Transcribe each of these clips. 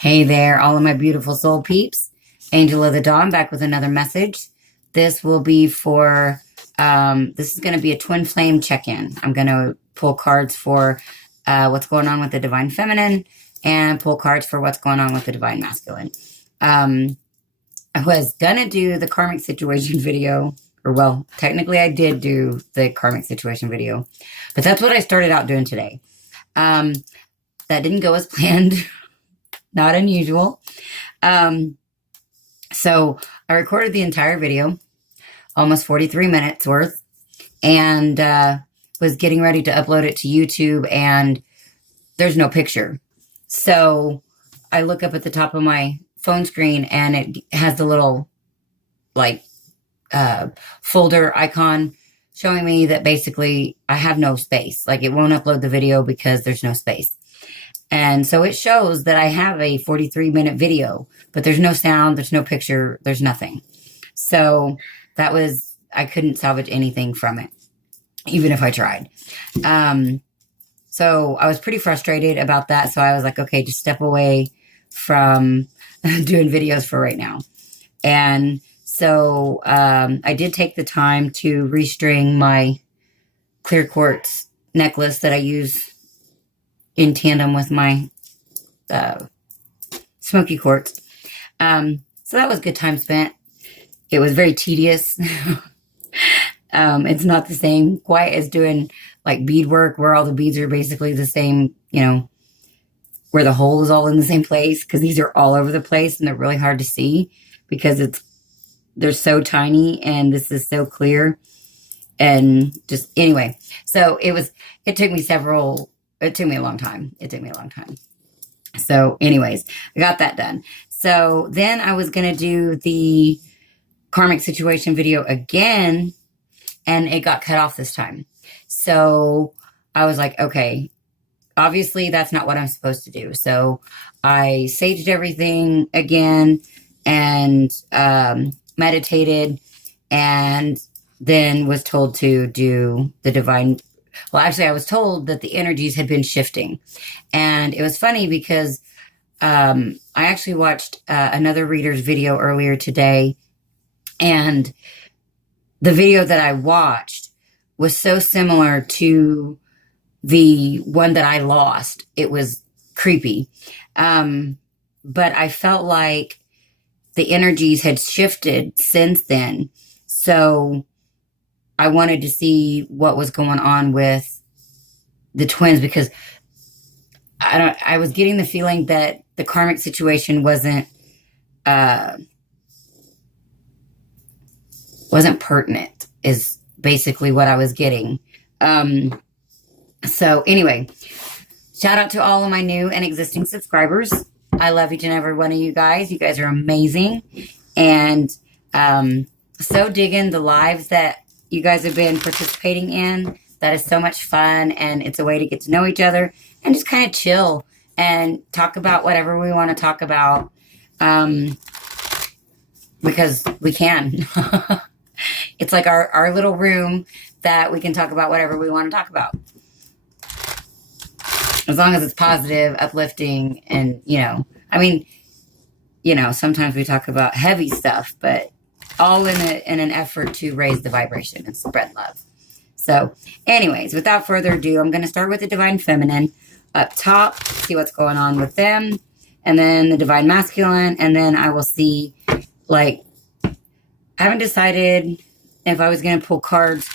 Hey there, all of my beautiful soul peeps. Angel of the Dawn back with another message. This will be for, this is going to be a twin flame check-in. I'm going to pull cards for what's going on with the divine feminine and pull cards for what's going on with the divine masculine. I was going to do the karmic situation video, or well, technically I did do the karmic situation video, but that's what I started out doing today. That didn't go as planned. Not unusual. So I recorded the entire video, almost 43 minutes worth, and was getting ready to upload it to YouTube, and there's no picture. So I look up at the top of my phone screen, and it has the little, like, folder icon showing me that basically I have no space. Like, it won't upload the video because there's no space. And so it shows that I have a 43-minute video, but there's no sound, there's no picture, there's nothing. So that was, I couldn't salvage anything from it, even if I tried. So I was pretty frustrated about that. So I was like, okay, just step away from doing videos for right now. And so I did take the time to restring my clear quartz necklace that I use in tandem with my smoky quartz. So that was good time spent. It was very tedious. It's not the same quite as doing like beadwork where all the beads are basically the same, you know, where the hole is all in the same place, because these are all over the place and they're really hard to see because they're so tiny and this is so clear. And just anyway, so it took me a long time. So anyways, I got that done. So then I was going to do the karmic situation video again, and it got cut off this time. So I was like, okay, obviously that's not what I'm supposed to do. So I saged everything again and meditated, and then was told to do the divine. Well, actually, I was told that the energies had been shifting. And it was funny because I actually watched another reader's video earlier today. And the video that I watched was so similar to the one that I lost. It was creepy. But I felt like the energies had shifted since then. So I wanted to see what was going on with the twins, because I was getting the feeling that the karmic situation wasn't pertinent, is basically what I was getting. So anyway, shout out to all of my new and existing subscribers. I love each and every one of you guys. You guys are amazing. And so digging the lives that you guys have been participating in. That is so much fun, and it's a way to get to know each other and just kind of chill and talk about whatever we want to talk about, because we can. It's like our little room that we can talk about whatever we want to talk about, as long as it's positive, uplifting, and sometimes we talk about heavy stuff, but all in an effort to raise the vibration and spread love. So anyways, without further ado, I'm going to start with the divine feminine up top, see what's going on with them, and then the divine masculine, and then I will see, like, I haven't decided if I was going to pull cards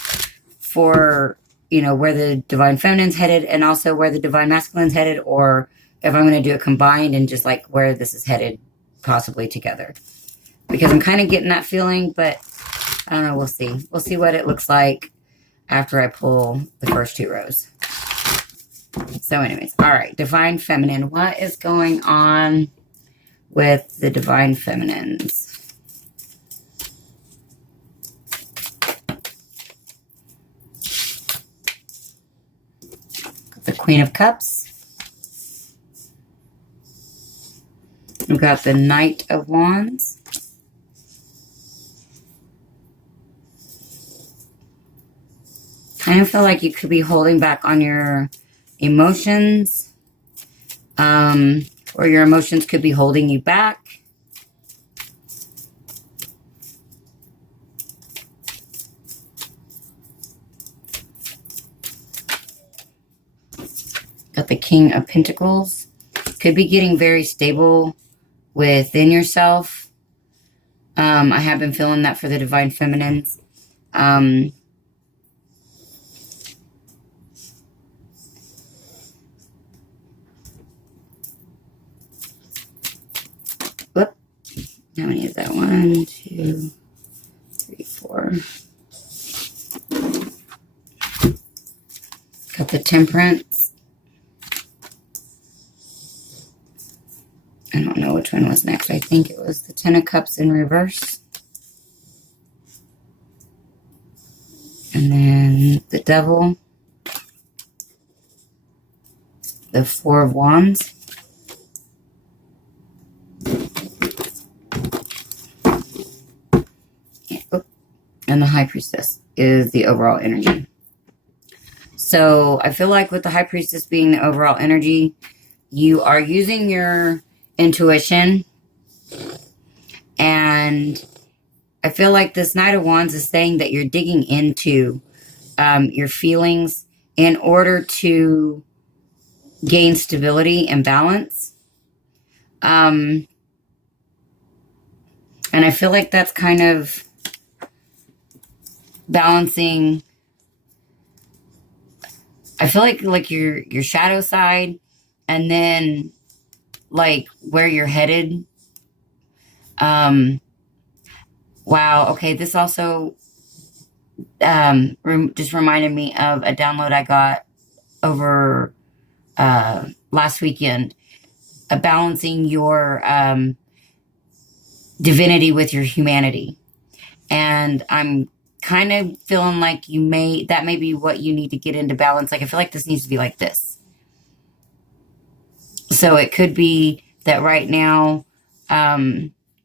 for, where the divine feminine's headed and also where the divine masculine's headed, or if I'm going to do it combined and just like where this is headed possibly together. Because I'm kind of getting that feeling, but I don't know. We'll see. We'll see what it looks like after I pull the first two rows. So anyways, all right. Divine feminine. What is going on with the divine feminines? The Queen of Cups. We've got the Knight of Wands. Kind of feel like you could be holding back on your emotions. or your emotions could be holding you back. Got the King of Pentacles. Could be getting very stable within yourself. I have been feeling that for the Divine Feminines. Whoop. How many is that? 1, 2, 3, 4. Got the Temperance. I don't know which one was next. I think it was the Ten of Cups in reverse. And then the Devil. The Four of Wands. And the High Priestess is the overall energy. So I feel like with the High Priestess being the overall energy, you are using your intuition. And I feel like this Knight of Wands is saying that you're digging into your feelings in order to gain stability and balance. And I feel like that's kind of balancing. I feel like your shadow side, and then like where you're headed. Wow. Okay. This also just reminded me of a download I got over last weekend, balancing your divinity with your humanity. And I'm kind of feeling like that may be what you need to get into balance. Like, I feel like this needs to be like this. So it could be that right now,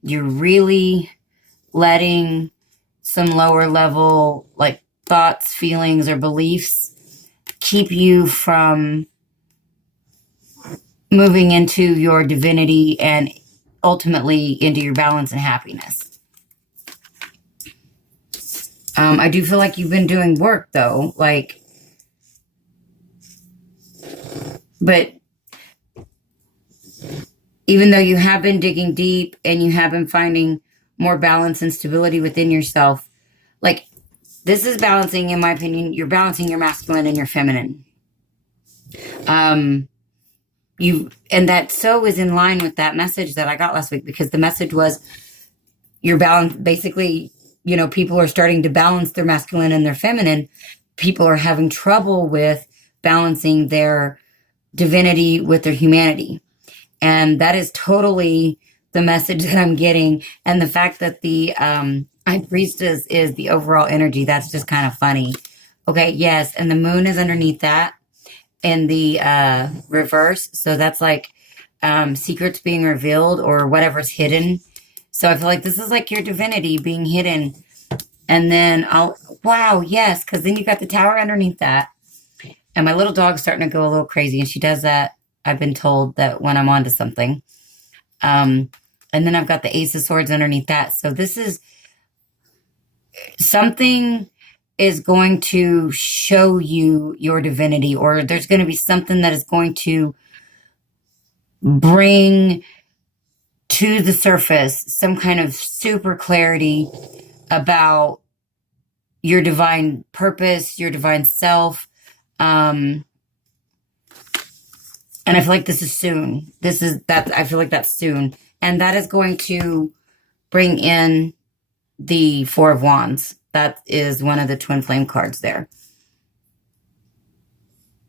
you're really letting some lower level, like, thoughts, feelings, or beliefs keep you from moving into your divinity and ultimately into your balance and happiness. I do feel like you've been doing work, though, like, but even though you have been digging deep and you have been finding more balance and stability within yourself, like, this is balancing, in my opinion, you're balancing your masculine and your feminine. And that so is in line with that message that I got last week, because the message was you're balanced. Basically, you know, people are starting to balance their masculine and their feminine. People are having trouble with balancing their divinity with their humanity. And that is totally the message that I'm getting. And the fact that the High Priestess is the overall energy, that's just kind of funny. Okay, yes, and the moon is underneath that in the reverse. So that's like secrets being revealed or whatever's hidden. So I feel like this is like your divinity being hidden. And then wow, yes, because then you got the Tower underneath that. And my little dog's starting to go a little crazy. And she does that, I've been told, that when I'm onto something. And then I've got the Ace of Swords underneath that. So this is something is going to show you your divinity, or there's going to be something that is going to bring to the surface some kind of super clarity about your divine purpose, your divine self. And I feel like this is soon. I feel like that's soon. And that is going to bring in the Four of Wands. That is one of the Twinflame cards there.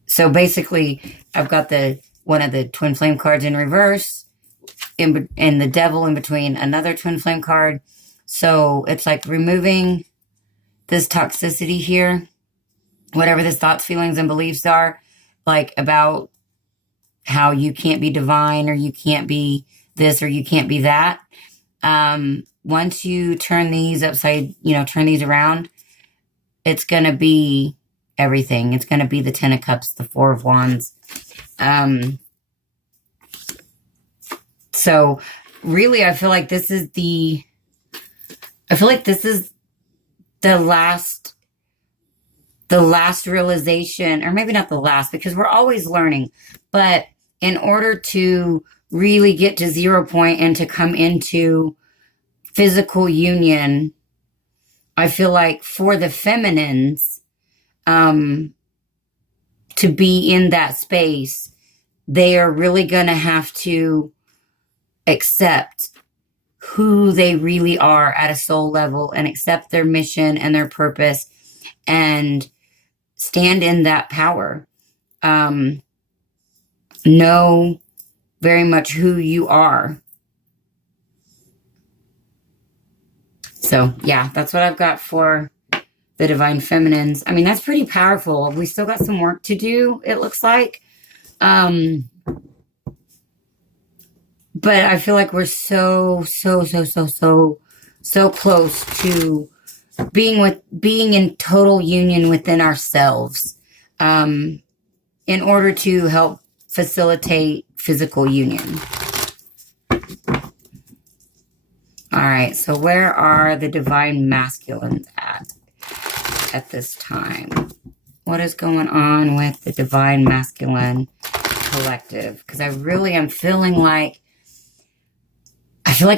So basically, I've got one of the Twinflame cards in reverse, and the Devil in between another Twinflame card. So it's like removing this toxicity here, whatever this thoughts, feelings, and beliefs are, like about how you can't be divine, or you can't be this, or you can't be that. Once you turn these turn these around, it's going to be everything. It's going to be the Ten of Cups, the Four of Wands. So really, I feel like this is the last realization, or maybe not the last, because we're always learning. But in order to really get to 0 point and to come into physical union, I feel like for the feminines, to be in that space, they are really going to have to accept who they really are at a soul level and accept their mission and their purpose and stand in that power. Know very much who you are. So yeah, that's what I've got for the divine feminines. I mean, that's pretty powerful. We still got some work to do, it looks like. But I feel like we're so close to being in total union within ourselves, in order to help facilitate physical union. All right, so where are the divine masculines at this time? What is going on with the divine masculine collective? Because I really am feeling like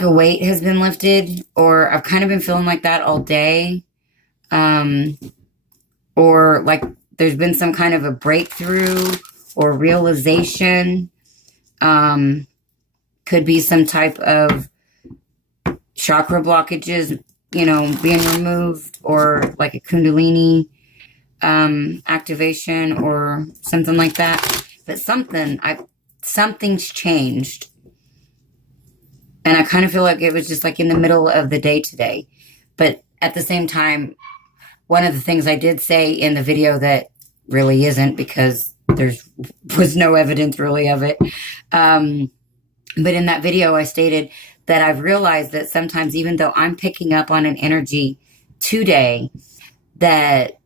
a weight has been lifted, or I've kind of been feeling like that all day. Or like there's been some kind of a breakthrough or realization. Could be some type of chakra blockages, being removed, or like a Kundalini activation or something like that. But something's changed. And I kind of feel like it was just like in the middle of the day today. But at the same time, one of the things I did say in the video that really isn't, because was no evidence really of it. But in that video, I stated that I've realized that sometimes, even though I'm picking up on an energy today, that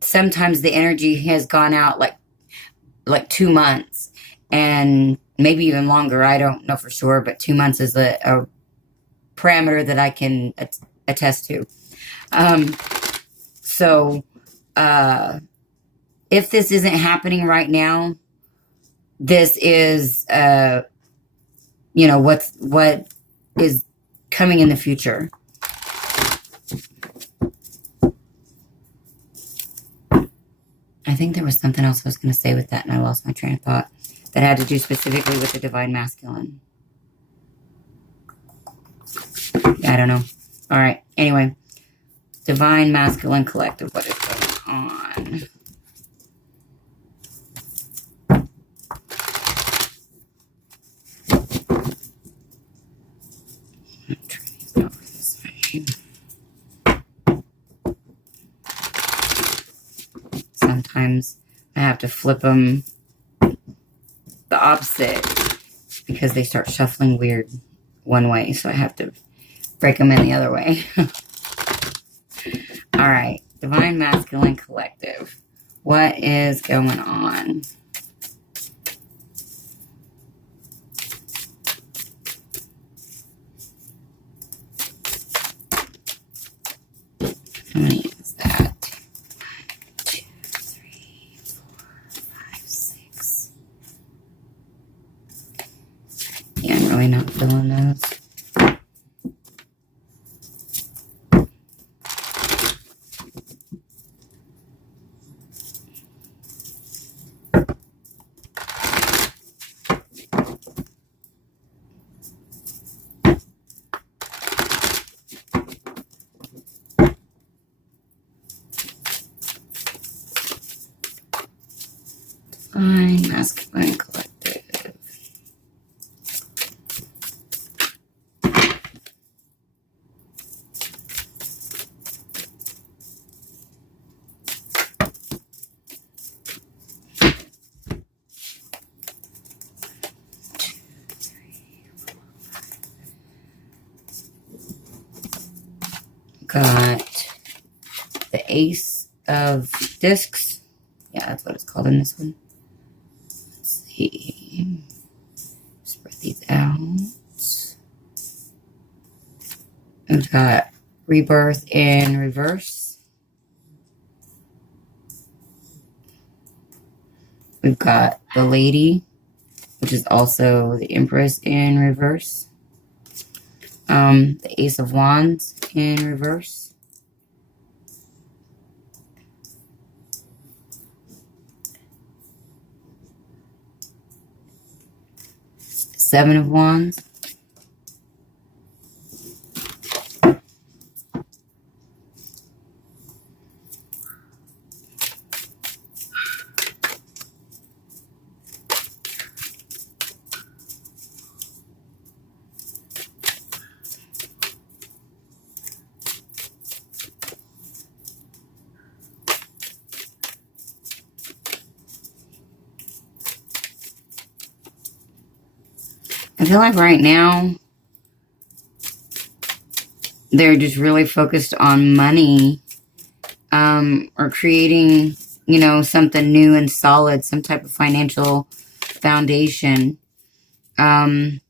sometimes the energy has gone out like 2 months, and maybe even longer. I don't know for sure, but 2 months is a parameter that I can attest to. So if this isn't happening right now, this is, what is coming in the future. I think there was something else I was going to say with that, and I lost my train of thought, that had to do specifically with the divine masculine. I don't know. All right. Anyway, divine masculine collective. What is going on? Sometimes I have to flip them the opposite because they start shuffling weird one way. So I have to break them in the other way. All right. Divine masculine collective. What is going on? How many is that? 1, 2, 3, 4, 5, 6. Yeah, I'm really not feeling those. Divine masculine collective. Got the Ace of Discs. Yeah, that's what it's called in this one. Let's see. Spread these out. We've got rebirth in reverse. We've got the lady, which is also the empress in reverse. The ace of wands in reverse. Seven of wands. I feel like right now, they're just really focused on money, or creating, you know, something new and solid, some type of financial foundation. Because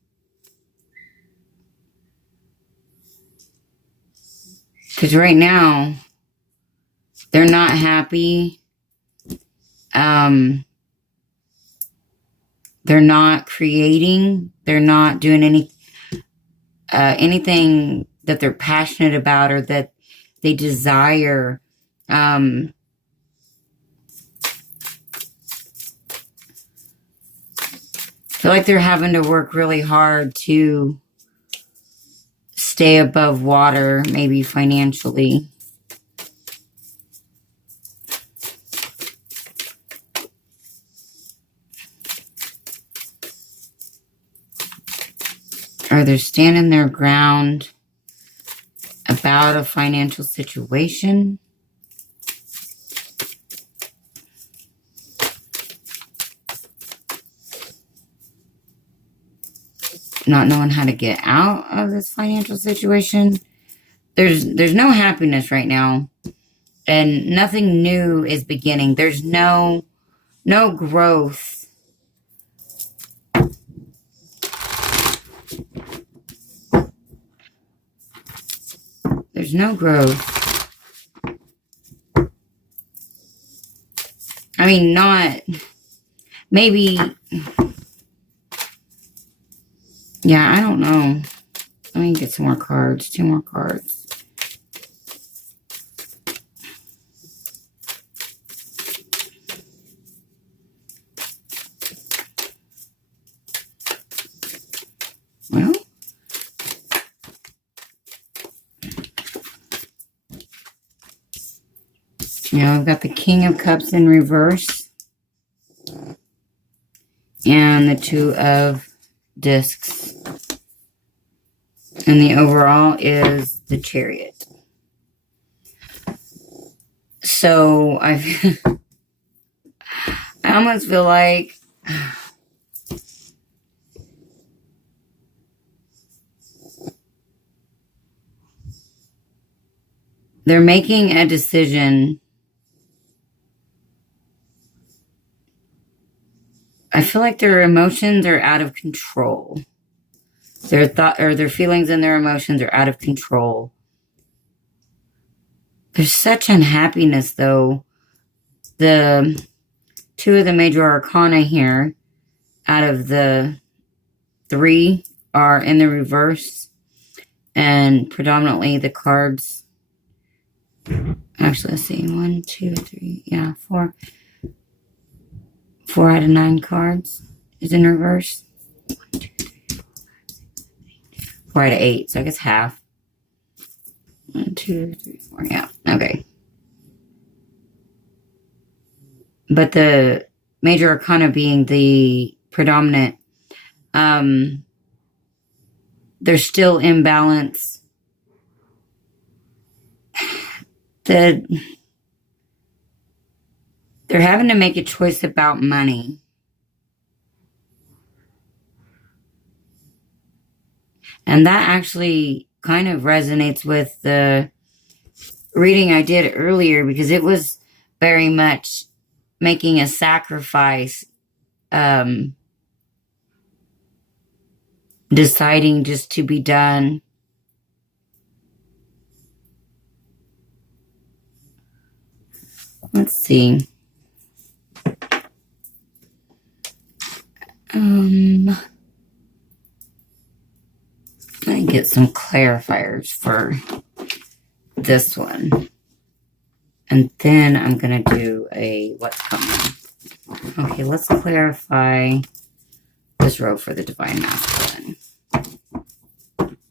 right now, they're not happy. They're not creating. They're not doing anything that they're passionate about or that they desire. I feel like they're having to work really hard to stay above water, maybe financially. Or they're standing their ground about a financial situation. Not knowing how to get out of this financial situation. There's no happiness right now. And nothing new is beginning. There's no growth. There's no growth. I mean, not... Maybe... Yeah, I don't know. Let me get some more cards. 2 more cards. Well... I've got the King of Cups in reverse. And the 2 of Discs. And the overall is the Chariot. So I almost feel like they're making a decision. I feel like their emotions are out of control. Their feelings and their emotions are out of control. There's such unhappiness, though. The 2 of the major arcana here, out of the 3, are in the reverse. And predominantly the cards... Actually, let's see. 1, 2, 3... Yeah, 4. 4 out of 9 cards is in reverse. 1, 2, 3, 4, 5, 6, 7, 8. 4 out of 8, so I guess half. 1, 2, 3, 4, yeah, okay. But the major arcana being the predominant, they're still in balance. They're having to make a choice about money. And that actually kind of resonates with the reading I did earlier, because it was very much making a sacrifice deciding just to be done. Let's see. Let me get some clarifiers for this one. And then I'm going to do a what's coming. Okay, let's clarify this row for the Divine Masculine.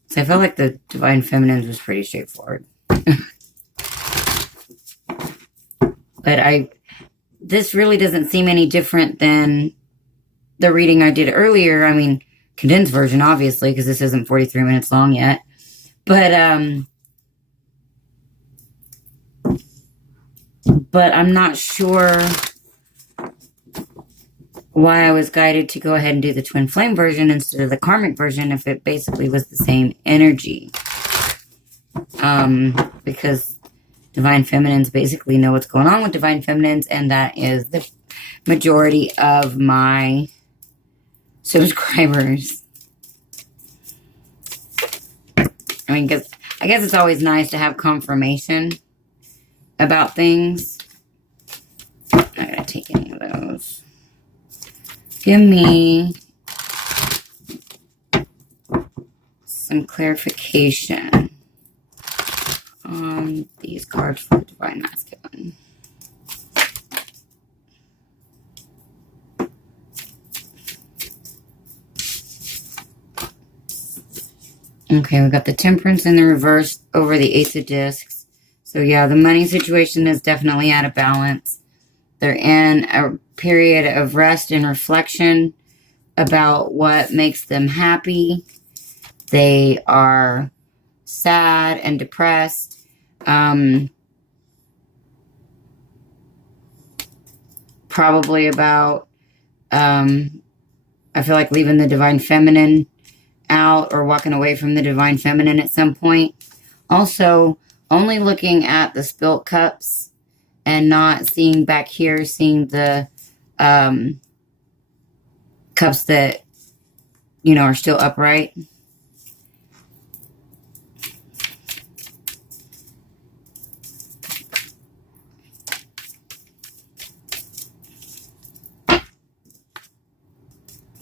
So I felt like the Divine Feminine was pretty straightforward. But this really doesn't seem any different than the reading I did earlier. I mean, condensed version, obviously, because this isn't 43 minutes long yet. But I'm not sure why I was guided to go ahead and do the Twin Flame version instead of the Karmic version if it basically was the same energy. Because Divine Feminines basically know what's going on with Divine Feminines, and that is the majority of my subscribers. I mean, because I guess it's always nice to have confirmation about things. I'm not going to take any of those. Give me some clarification on these cards for the Divine Masculine. Okay, we got the Temperance in the reverse over the Ace of Discs. So yeah, the money situation is definitely out of balance. They're in a period of rest and reflection about what makes them happy. They are sad and depressed. Probably about, I feel like leaving the Divine Feminine out or walking away from the Divine Feminine at some point. Also, only looking at the spilt cups and not seeing back here, seeing the cups that, you know, are still upright.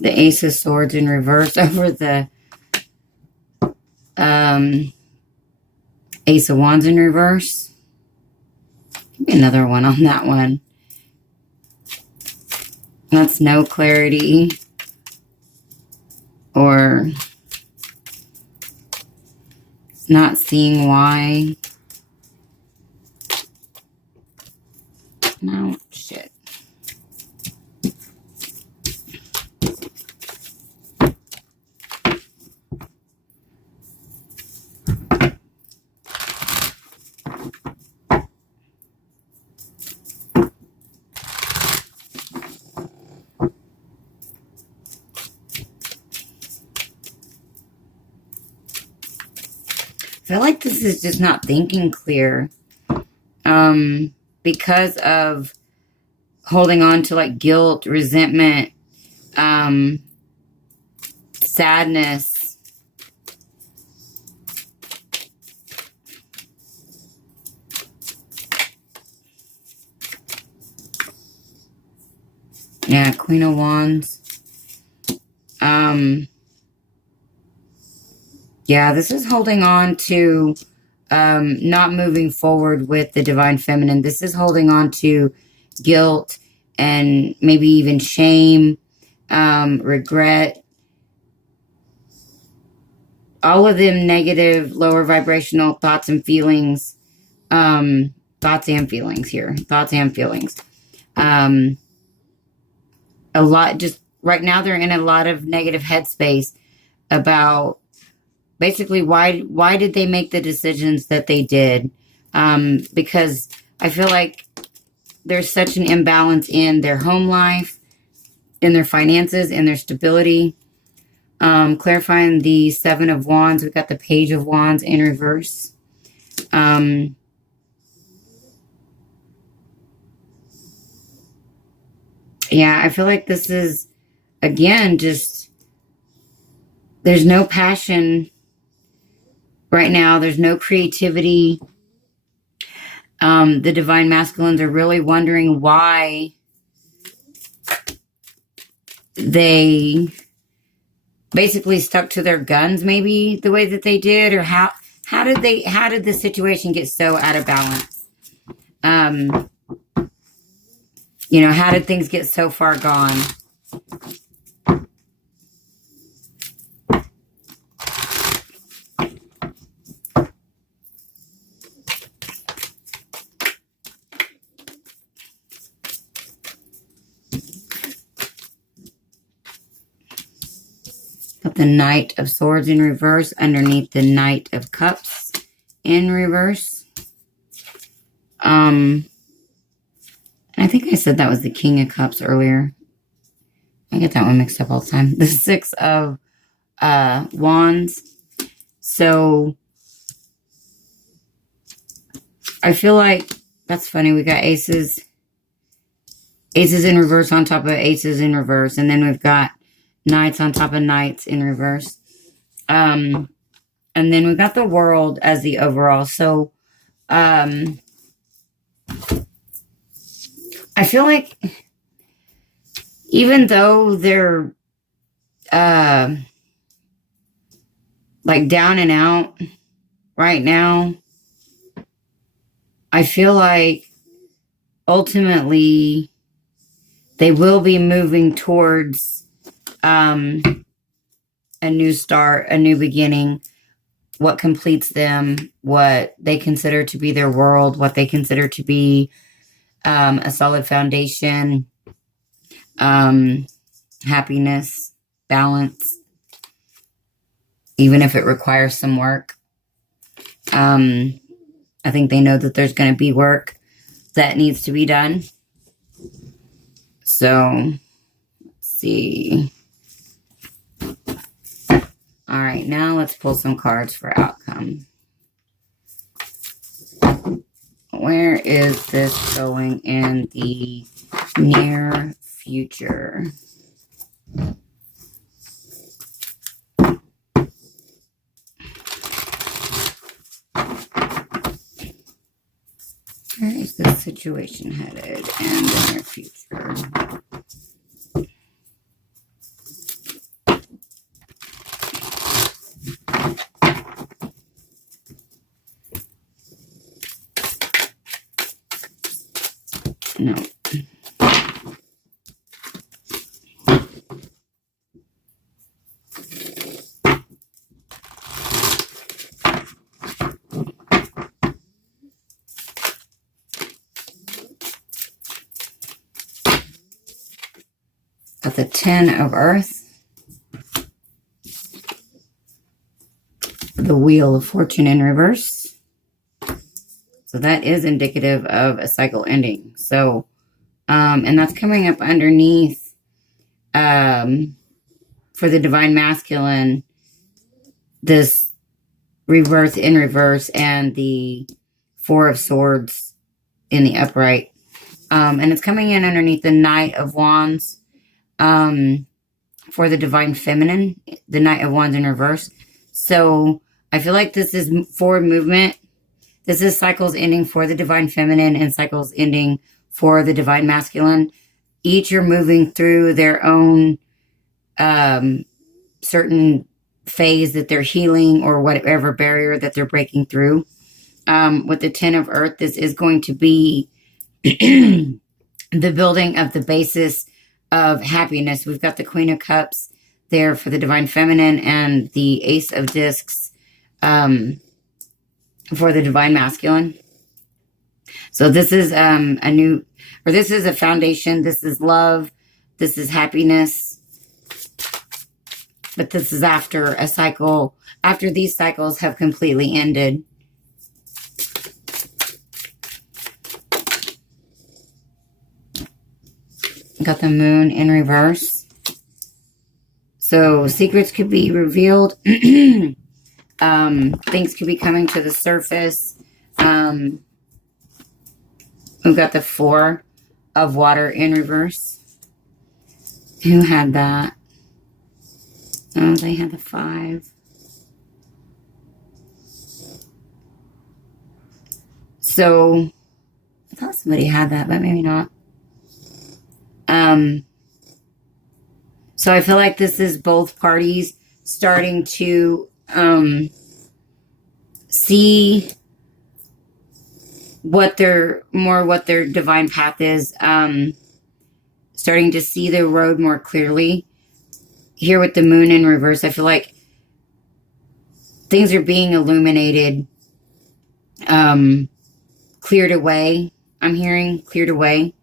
The Ace of Swords in reverse over the Ace of Wands in reverse. Give me another one on that one. That's no clarity or not seeing why. No, shit. I feel like this is just not thinking clear. Because of holding on to like guilt, resentment, sadness. Yeah, Queen of Wands. Yeah, this is holding on to not moving forward with the Divine Feminine. This is holding on to guilt and maybe even shame, regret. All of them negative, lower vibrational thoughts and feelings. Thoughts and feelings here. Thoughts and feelings. A lot, just right now they're in a lot of negative headspace about basically why did they make the decisions that they did? Because I feel like there's such an imbalance in their home life, in their finances, in their stability. Clarifying the Seven of Wands, we've got the Page of Wands in reverse. Yeah, I feel like this is, again, just there's no passion right now. There's no creativity. The divine masculines are really wondering why they basically stuck to their guns, maybe the way that they did, or how did the situation get so out of balance? You know, how did things get so far gone? Got the Knight of Swords in reverse underneath the Knight of Cups in reverse. I think I said that was the King of Cups earlier. I get that one mixed up all the time. The Six of Wands. So I feel like that's funny. We got aces in reverse on top of aces in reverse, and then we've got knights on top of knights in reverse. And then we've got the World as the overall. So I feel like even though they're like down and out right now, I feel like ultimately they will be moving towards a new start, a new beginning, what completes them, what they consider to be their world, what they consider to be a solid foundation, happiness, balance, even if it requires some work. I think they know that there's going to be work that needs to be done. So, let's see. All right, now let's pull some cards for outcome. Where is this going in the near future? Where is this situation headed in the near future? No. Got the Ten of Earth, the Wheel of Fortune in reverse. So that is indicative of a cycle ending. So, and that's coming up underneath, for the divine masculine, this rebirth in reverse and the Four of Swords in the upright. And it's coming in underneath the Knight of Wands, for the divine feminine, the Knight of Wands in reverse. So I feel like this is forward movement. This is cycles ending for the divine feminine and cycles ending for the divine masculine. Each are moving through their own certain phase that they're healing, or whatever barrier that they're breaking through. With the Ten of Earth, this is going to be the building of the basis of happiness. We've got the Queen of Cups there for the divine feminine and the Ace of Discs for the divine masculine. So this is this is a foundation. This is love. This is happiness. But this is after a cycle, after these cycles have completely ended. Got the Moon in reverse. So secrets could be revealed. Things could be coming to the surface. We've got the Four of Water in reverse. Who had that? Oh, they had the 5. So I thought somebody had that, but maybe not. So I feel like this is both parties starting to see what their divine path is, starting to see the road more clearly. Here with the moon in reverse, I feel like things are being illuminated, cleared away. I'm hearing cleared away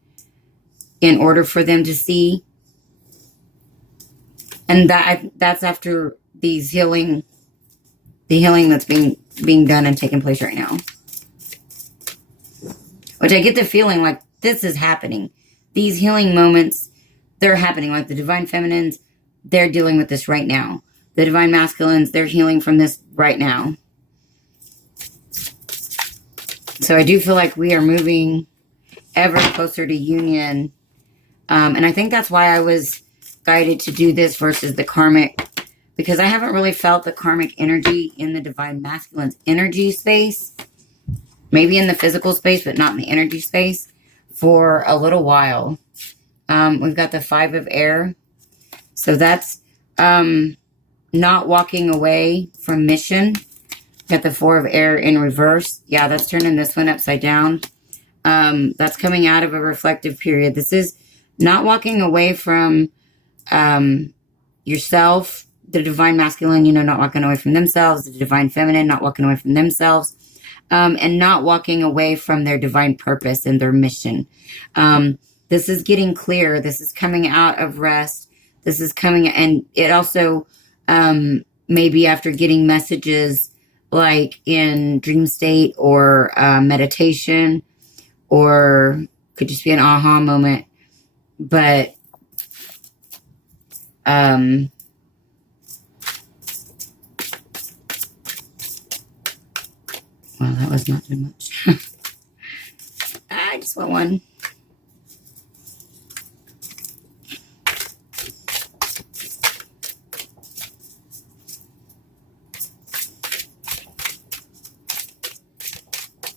in order for them to see. And that's after the healing that's being done and taking place right now. Which I get the feeling like this is happening. These healing moments, they're happening. Like the divine feminines, they're dealing with this right now. The divine masculines, they're healing from this right now. So I do feel like we are moving ever closer to union. And I think that's why I was guided to do this versus the karmic, because I haven't really felt the karmic energy in the divine masculine's energy space. Maybe in the physical space, but not in the energy space for a little while. We've got the 5 of air. So that's not walking away from mission. Got the 4 of air in reverse. Yeah, that's turning this one upside down. That's coming out of a reflective period. This is not walking away from yourself, the divine masculine, not walking away from themselves, the divine feminine, not walking away from themselves, and not walking away from their divine purpose and their mission. This is getting clear. This is coming out of rest. This is coming, and it also maybe after getting messages like in dream state or meditation, or could just be an aha moment. But wow, that was not too much. I just want one.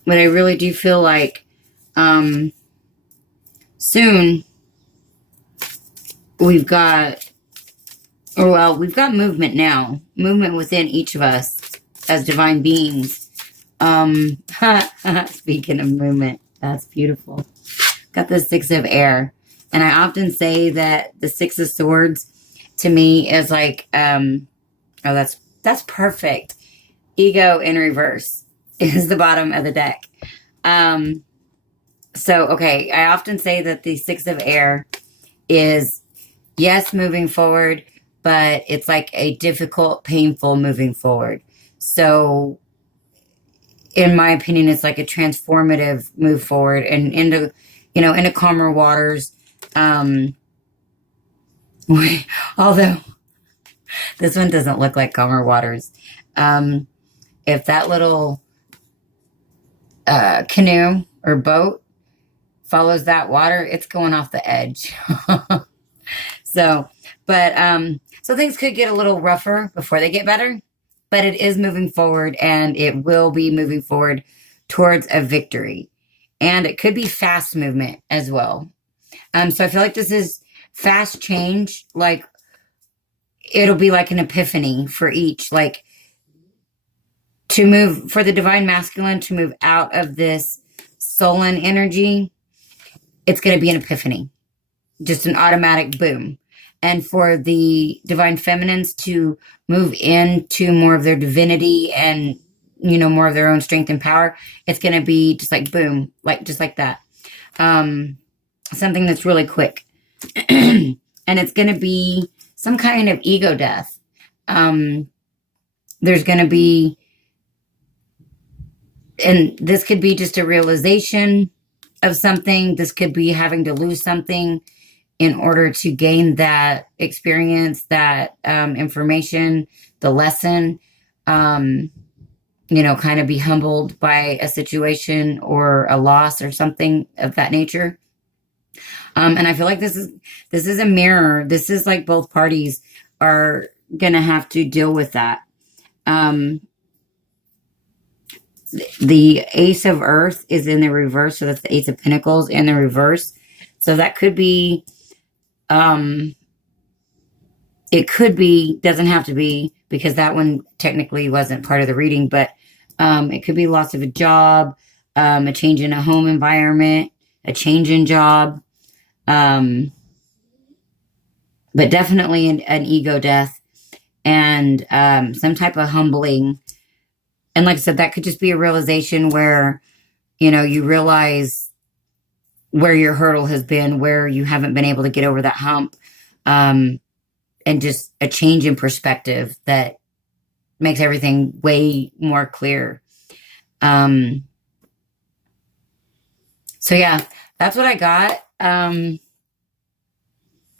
But I really do feel like soon we've got movement now. Movement within each of us as divine beings. Speaking of movement, that's beautiful. Got the 6 of air. And I often say that the 6 of swords to me is like, oh, that's perfect. Ego in reverse is the bottom of the deck. So, okay, I often say that the 6 of air is, yes, moving forward, but it's like a difficult, painful moving forward. So, in my opinion, it's like a transformative move forward and into calmer waters. Although this one doesn't look like calmer waters. If that little canoe or boat follows that water, it's going off the edge. So things could get a little rougher before they get better, but it is moving forward, and it will be moving forward towards a victory. And it could be fast movement as well. So I feel like this is fast change. Like it'll be like an epiphany for each, like to move for the divine masculine to move out of this sullen energy. It's going to be an epiphany, just an automatic boom. And for the divine feminines to move into more of their divinity and, more of their own strength and power, it's going to be just like boom, just like that. Something that's really quick. And it's going to be some kind of ego death. There's going to be, and this could be just a realization of something. This could be having to lose something in order to gain that experience, that information, the lesson, kind of be humbled by a situation or a loss or something of that nature. And I feel like this is a mirror. This is like both parties are going to have to deal with that. The Ace of Earth is in the reverse, so that's the Ace of Pentacles in the reverse. So that could be, it could be, doesn't have to be, because that one technically wasn't part of the reading, but it could be loss of a job, a change in a home environment, a change in job, but definitely an ego death, and some type of humbling. And like I said, that could just be a realization where, you know, you realize where your hurdle has been, where you haven't been able to get over that hump, and just a change in perspective that makes everything way more clear. So yeah, that's what I got.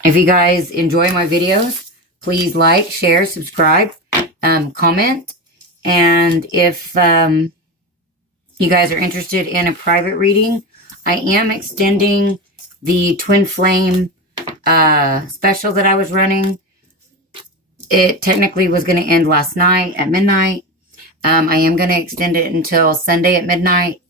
If you guys enjoy my videos, please like, share, subscribe, comment. And if you guys are interested in a private reading, I am extending the Twinflame special that I was running. It technically was going to end last night at midnight. I am going to extend it until Sunday at midnight,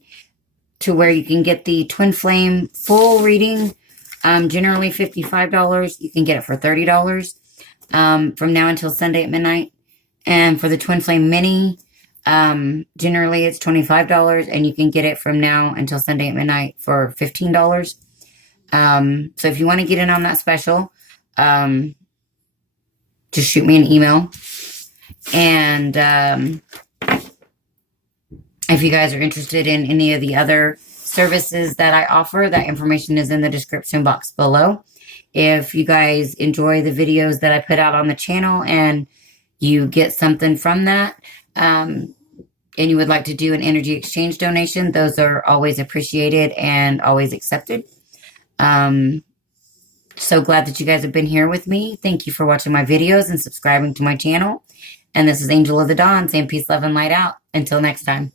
to where you can get the Twinflame full reading. Generally $55. You can get it for $30 from now until Sunday at midnight. And for the Twinflame mini, generally it's $25, and you can get it from now until Sunday at midnight for $15. So if you want to get in on that special, just shoot me an email. And if you guys are interested in any of the other services that I offer, that information is in the description box below. If you guys enjoy the videos that I put out on the channel and you get something from that, and you would like to do an energy exchange donation, those are always appreciated and always accepted. So glad that you guys have been here with me. Thank you for watching my videos and subscribing to my channel. And this is Angel of the Dawn saying peace, love, and light out. Until next time.